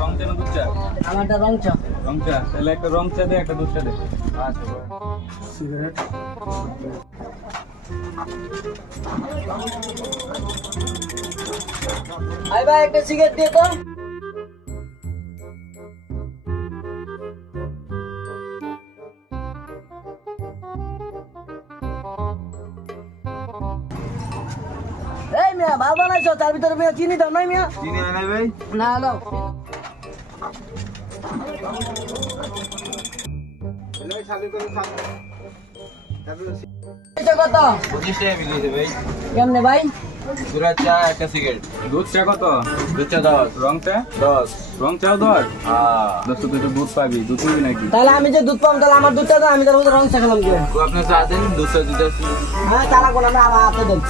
রং চা না দুধ চা? আমারটা রং চা। রং চা, তাহলে একটা রং চা দে, একটা দুধ চা দে। আচ্ছা সিগারেট। আই ভাই একটা সিগারেট দিয়ে তো। এই মিয়া ভালো বানাইছো, তার ভিতরে মিয়া চিনি দাও নাই মিয়া? চিনি হয় নাই ভাই? না দাও। এটা কত? 25 টাকা মিলিয়েছে ভাই। কেমনে ভাই? পুরা চা একটা সিগারেট। দুধ চা কত? দুধ চা 10। রং চা 10। রং চাও 10? হ্যাঁ। 10 তুই তো দুধ পাবি, দুধ নিবি নাকি? তাহলে আমি যে দুধ পাবো তাহলে আমার দুধটা দাও, আমি তার মধ্যে রং চা খেলাম কি? তো আপনার চা দেন, দুধ চা দিতেছি। হ্যাঁ চালা কোন আমরা আমার হাতে দেন।